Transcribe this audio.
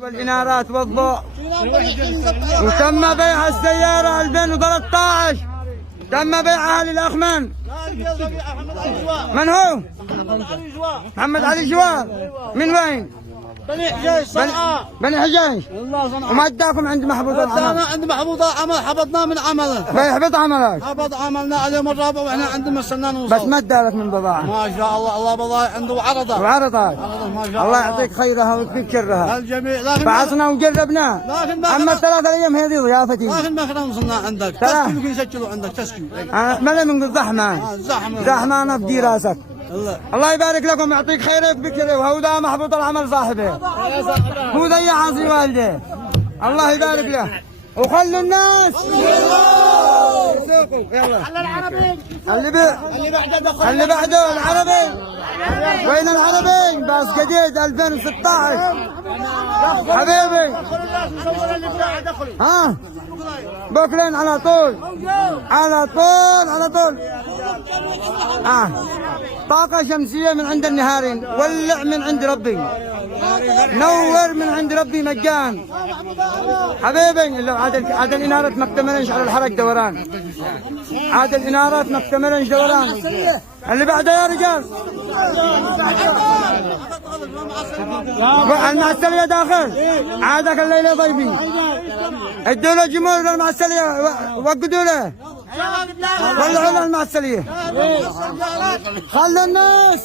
والإنارات والضوء. وتم بيع السيارة 2013 تم بيعها للأخ من هو؟ محمد علي جوار. من وين؟ بني حجاج صنعاء. بني حجاج. وما اداكم عند محبوط العمل؟ عند محبوط العمل حبطناه من عمله. فيحبط عملك؟ حبط عملنا اليوم الرابع واحنا عندنا مستنى نوصل. بس ما ادالك من بضاعة؟ ما شاء الله. الله بضاعة عنده وعرضه. وعرضك؟ ما شاء الله. الله يعطيك خيرها ويكفيك شرها. الجميع. بعثنا وجربنا. اما الثلاثة ايام هذه ضيافتي. لكن ما خلينا وصلنا عندك. تسكي يمكن يسجلوا عندك تسكي. ما من زحمة. زحمة انا بدي راسك. الله يبارك لكم يعطيك خيرك بكره. وهودا محبوط العمل صاحبه. هو ذي عاصي والده. الله يبارك له. وخلوا الناس يلا. اللي بعده العربي. وين العربي؟ باص جديد 2016 حبيبي. ها بوكلين على طول على طول على طول. طاقة شمسية من عند النهارين. ولع من عند ربي. نور من عند ربي مجان حبيبي. عاد الإنارات ما اكتملنش على الحرق دوران. عاد الإنارات ما اكتملنش دوران. اللي بعده يا رجال المعسلية داخل. عادك الليلة ضيفي. ادوا له جمهور المعسلية. وقدوا له ولعوا له المعسلية. خلوا الناس